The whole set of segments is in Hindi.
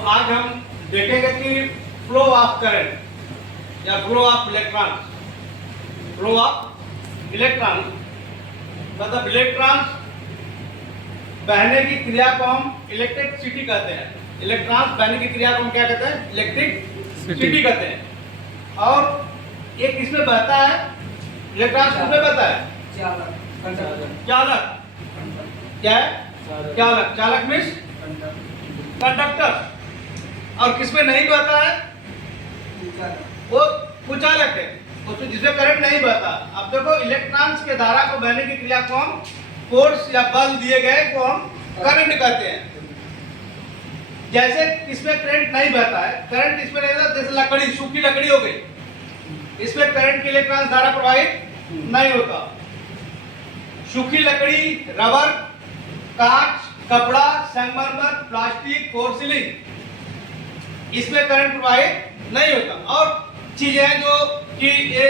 आज हम देखेंगे कि फ्लो ऑफ करंट या flow of electron. Flow of electron मतलब इलेक्ट्रॉन्स बहने की क्रिया को हम इलेक्ट्रिसिटी कहते हैं। इलेक्ट्रॉन्स बहने की क्रिया को हम क्या कहते हैं? इलेक्ट्रिसिटी कहते हैं। और ये किसमें बहता है? इलेक्ट्रॉन्स किसमें बहता है? चालक। क्या है? चालक। चालक मीन्स कंडक्टर। और किसमें नहीं बहता है? वो कुचालक है, उसमें जिसमें करंट नहीं बहता। अब देखो, इलेक्ट्रॉन्स के धारा को बहने की क्रिया को हम फोर्स या बल दिए गए को हम करंट कहते हैं। जैसे इसमें करंट नहीं बहता है, करंट इसमें नहीं बहता, जैसे लकड़ी, सूखी लकड़ी हो गई, इसमें करंट की इलेक्ट्रॉन धारा प्रवाहित नहीं होता। सूखी लकड़ी, रबर, कांच, कपड़ा, संगमरमर, प्लास्टिक, पोर्सिलिन, इसमें करंट प्रवाहित नहीं होता। और चीजें हैं जो कि ये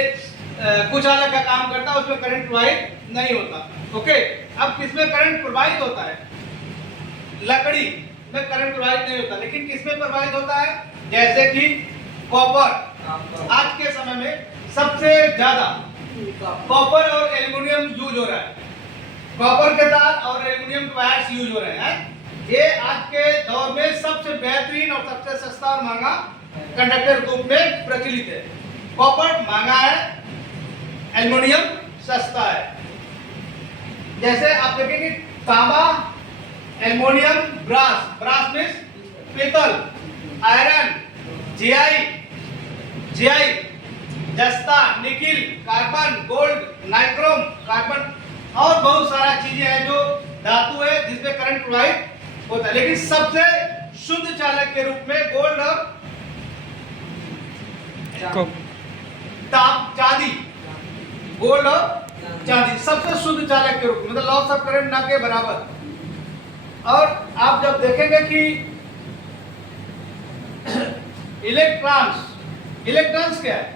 कुचालक का काम करता है, उसमें करंट प्रवाहित नहीं होता। ओके, अब किसमें करंट प्रवाहित होता है? लकड़ी में करंट प्रवाहित नहीं होता, लेकिन किसमें प्रवाहित होता है? जैसे कि कॉपर। आज के समय में सबसे ज्यादा कॉपर और एल्युमिनियम यूज हो रहा है। कॉपर के तार और एल्युमिनियम के वायर्स यूज हो रहे हैं। ये आज के दौर में सबसे बेहतरीन और सबसे सस्ता और महंगा कंडक्टर के रूप में प्रचलित है। कॉपर महंगा है, एल्युमिनियम सस्ता है। जैसे आप देखेंगे तांबा, एल्युमिनियम, ब्रास। ब्रास मीन्स पीतल, आयरन, जीआई, जस्ता, nickel, carbon, gold, nichrome, carbon और बहुत सारा चीजें हैं जो धातु है जिसमें करंट प्रवाहित होता है। लेकिन सबसे शुद्ध चालक के रूप में गोल्ड और चांदी, गोल्ड और चांदी सबसे शुद्ध चालक के रूप में, मतलब लॉस ऑफ करंट ना के बराबर। और आप जब देखेंगे कि इलेक्ट्रॉन्स क्या है?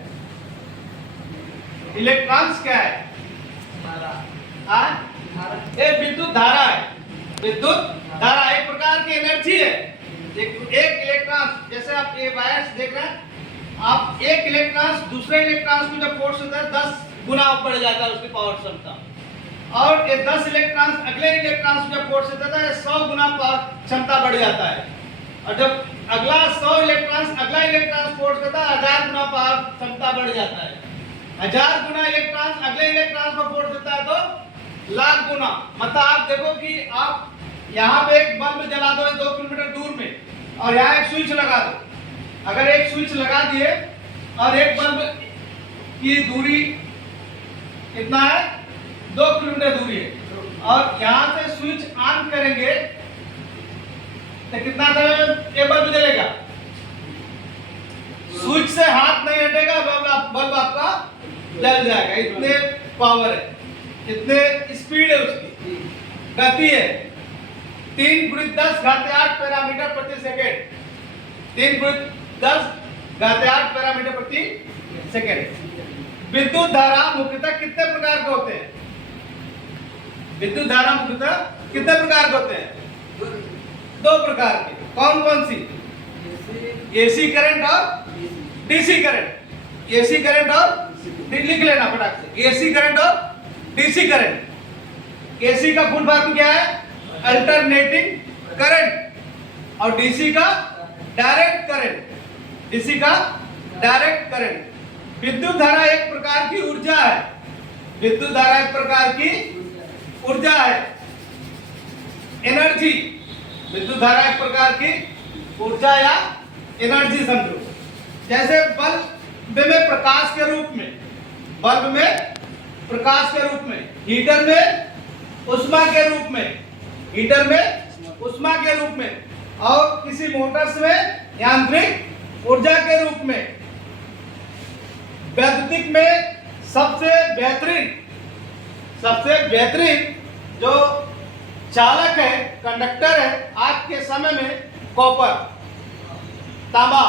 इलेक्ट्रॉन्स क्या है? ये विद्युत धारा है। विद्युत धारा एक प्रकार की एनर्जी है। एक इलेक्ट्रॉन, जैसे आप ये वायर्स देख रहे हैं, आप एक इलेक्ट्रॉन दूसरे इलेक्ट्रॉन को जब फोर्स होता है 10 गुना बढ़ जाता है उसकी पावर क्षमता। और ये 10 इलेक्ट्रॉन अगले इलेक्ट्रॉन को जब फोर्स होता है 100 गुना पावर क्षमता बढ़ जाता है। और जब अगला 100 इलेक्ट्रॉन अगला इलेक्ट्रॉन फोर्स करता है 1000 गुना पावर क्षमता बढ़ जाता है। 1000 गुना इलेक्ट्रॉन अगले इलेक्ट्रॉन को फोर्स देता है तो लाख गुना। मतलब आप देखो कि आप यहाँ पे एक बल्ब जला दो 2 किलोमीटर दूर में, और यहाँ एक स्विच लगा दो। अगर एक स्विच लगा दिए और एक बल्ब की दूरी कितना है? 2 किलोमीटर दूरी है, और यहाँ से स्विच ऑन करेंगे तो कितना समय ये बल्ब जलेगा? स्विच से हाथ नहीं हटेगा, बल्ब आपका जल जाएगा। इतने पावर है, इतने स्पीड है, उसकी गति है 3 × 10⁸ पैरामीटर प्रति सेकेंड। 3 × 10⁸ पैरामीटर प्रति सेकेंड। विद्युत धारा मुख्यतः कितने प्रकार के होते हैं? विद्युत धारा मुख्यतः कितने प्रकार के होते हैं? 2 प्रकार के। कौन कौन सी? एसी करंट और डीसी करंट। एसी करंट और लिख लेना फटाक से, एसी करंट और डीसी करंट। एसी का फुल फॉर्म क्या है? Alternating current. और डीसी का डायरेक्ट करंट। डीसी का डायरेक्ट करंट। विद्युत धारा एक प्रकार की ऊर्जा है। विद्युत धारा एक प्रकार की ऊर्जा है, एनर्जी। विद्युत धारा एक प्रकार की ऊर्जा या एनर्जी समझो। जैसे बल्ब में प्रकाश के रूप में, बल्ब में प्रकाश के रूप में, हीटर में उष्मा के रूप में, हीटर में उष्मा के रूप में, और किसी मोटर्स में यांत्रिक ऊर्जा के रूप में। वैद्युतिक में सबसे बेहतरीन जो चालक है, कंडक्टर है आज के समय में कॉपर, तांबा।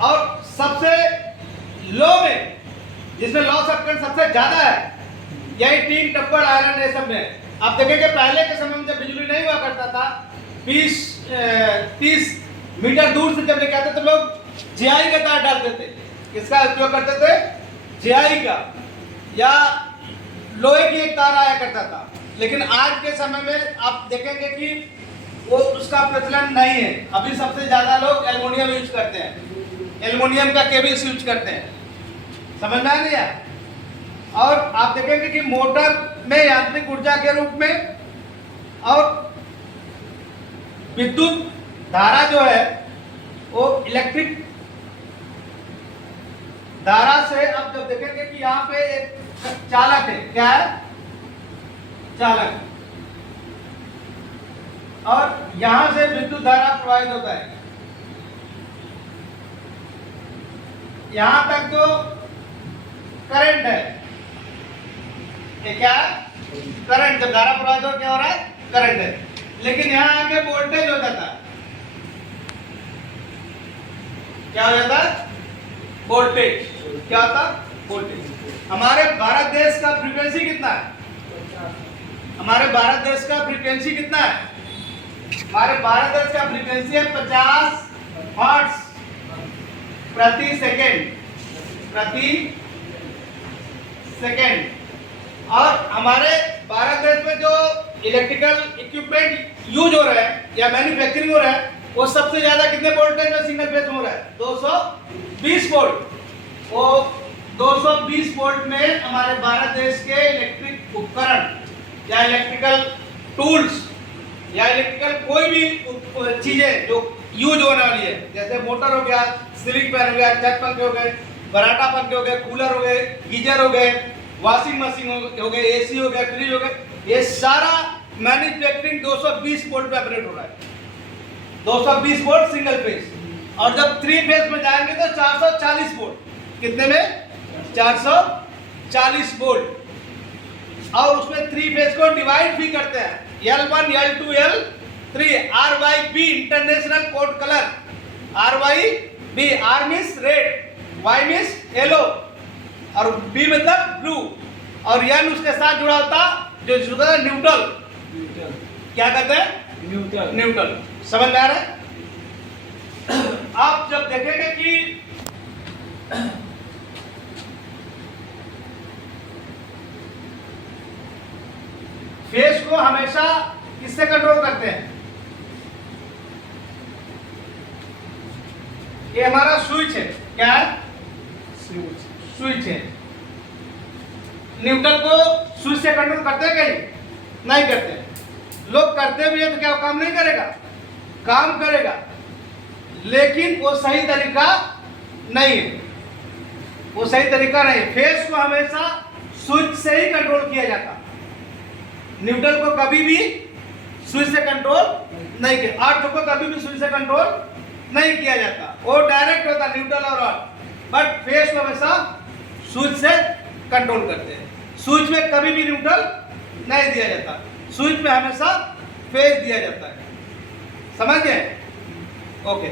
और सबसे लो में, जिसमें लॉस ऑफ करंट सबसे ज्यादा है, यही टीन, टप्पर, आयरन, ये सब में। आप देखेंगे पहले के समय में जब बिजली नहीं हुआ करता था 20-30 मीटर दूर से जब लेके आते तो लोग जीआई का तार डालते थे। किसका उपयोग करते थे? जीआई का, या लोहे की एक तार आया करता था। लेकिन आज के समय में आप देखेंगे कि वो उसका प्रचलन नहीं है। अभी सबसे ज्यादा लोग एल्युमिनियम यूज करते हैं, एल्युमिनियम का केबल्स यूज करते हैं। समझ में आ गया? और आप देखेंगे कि मोटर में यांत्रिक ऊर्जा के रूप में और विद्युत धारा जो है वो इलेक्ट्रिक धारा से, अब जब देखेंगे कि यहाँ पे एक चालक है, क्या है? चालक, और यहां से विद्युत धारा प्रवाहित होता है। यहां तक तो करंट है, ये क्या है? करंट। जब धारा प्रवाहित हो क्या हो रहा है? करंट है। लेकिन यहां आके वोल्टेज हो जाता है, क्या हो जाता है? वोल्टेज। क्या होता? वोल्टेज। हमारे भारत देश का फ्रीक्वेंसी कितना है? हमारे भारत देश का फ्रीक्वेंसी कितना है? हमारे भारत देश का फ्रीक्वेंसी है 50 हर्ट्ज प्रति सेकेंड, प्रति सेकेंड। और हमारे भारत देश में जो इलेक्ट्रिकल इक्विपमेंट यूज हो रहा है या मैन्युफैक्चरिंग हो रहा है, वो सबसे ज्यादा कितने वोल्टेज में सिंगल फेज हो रहा है? 220 वोल्ट। वो 220 वोल्ट में हमारे भारत देश के इलेक्ट्रिक उपकरण या इलेक्ट्रिकल टूल्स या इलेक्ट्रिकल कोई भी चीजें जो यूज होने वाली है, जैसे मोटर हो गया, सीलिंग फैन हो गया, छत पंखे हो गए, बराटा पंखे हो गए, कूलर हो गए, गीजर हो गए, वॉशिंग मशीन हो गए, एसी हो गया, फ्रिज हो गए, ये सारा मैन्युफैक्चरिंग 220 वोल्ट पे ऑपरेट हो रहा है। 220 वोल्ट सिंगल फेज। और जब 3 फेज में जाएंगे तो 440 वोल्ट। कितने में? 440 वोल्ट। और उसमें 3 फेज को डिवाइड भी करते हैं, L1, L2, L3, RYB international code colour, RYB, R means red, Y means yellow और B मतलब ब्लू, और N उसके साथ जुड़ा होता जो जुड़ा है न्यूट्रल। क्या कहते हैं? न्यूट्रल। न्यूट्रल। समझ में आ रहा है? आप जब देखेंगे कि फेस को हमेशा किससे कंट्रोल करते हैं? ये हमारा स्विच है, क्या है? स्विच है। न्यूट्रल को स्विच से कंट्रोल करते हैं कहीं? नहीं करते। लोग करते भी है तो क्या काम नहीं करेगा? काम करेगा, लेकिन वो सही तरीका नहीं है। वो सही तरीका नहीं। फेस को हमेशा स्विच से ही कंट्रोल किया जाता। न्यूट्रल को कभी भी स्विच से कंट्रोल नहीं किया, अर्थ को कभी भी स्विच से कंट्रोल नहीं किया जाता। वो डायरेक्ट होता न्यूट्रल और अर्थ, बट फेस को हमेशा स्विच से कंट्रोल करते हैं। स्विच में कभी भी न्यूट्रल नहीं दिया जाता, स्विच में हमेशा फेस दिया जाता है। समझ गए? ओके।